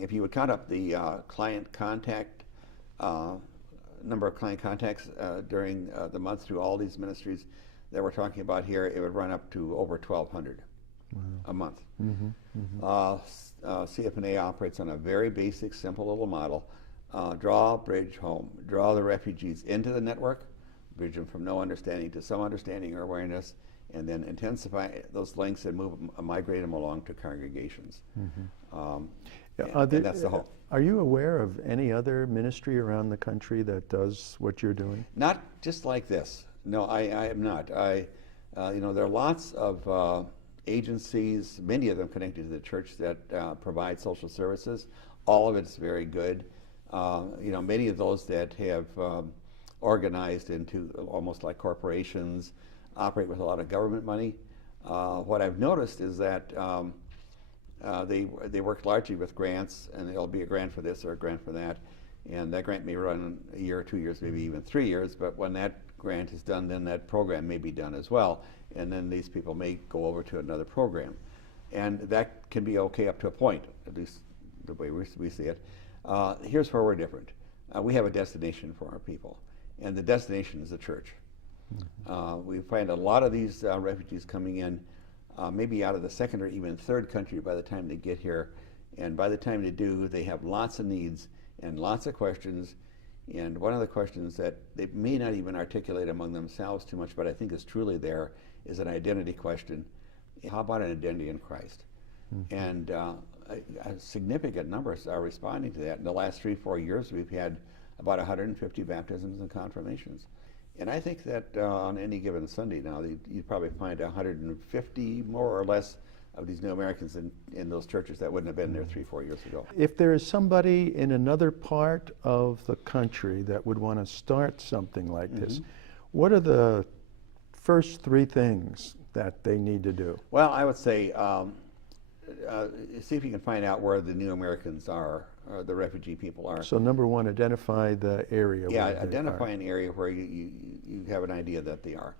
if you would count up the client contact number of client contacts during the month through all these ministries that we're talking about here, it would run up to over 1,200 a month. CFNA operates on a very basic, simple little model. Draw, bridge, home. Draw the refugees into the network, bridge them from no understanding to some understanding or awareness, and then intensify those links and migrate them along to congregations. And that's the hope. Are you aware of any other ministry around the country that does what you're doing? Not just like this. No, I am not. There are lots of agencies, many of them connected to the church, that provide social services. All of it's very good. Many of those that have organized into almost like corporations, operate with a lot of government money. What I've noticed is that they work largely with grants, and there'll be a grant for this or a grant for that, and that grant may run a year, 2 years, maybe even 3 years, but when that grant is done, then that program may be done as well, and then these people may go over to another program. And that can be okay up to a point, at least the way we see it. Here's where we're different. We have a destination for our people, and the destination is the church. We find a lot of these refugees coming in maybe out of the second or even third country by the time they get here, and by the time they do, they have lots of needs and lots of questions. And one of the questions that they may not even articulate among themselves too much, but I think is truly there, is an identity question. How about an identity in Christ? And significant numbers are responding to that. In the last 3-4 years, we've had about 150 baptisms and confirmations. And I think that on any given Sunday now, you'd probably find 150 more or less of these new Americans in those churches that wouldn't have been there 3-4 years ago. If there is somebody in another part of the country that would want to start something like this, what are the first 3 things that they need to do? Well, I would say see if you can find out where the new Americans are, or the refugee people are. So number 1, identify the area. Yeah, identify an area where you have an idea that they are.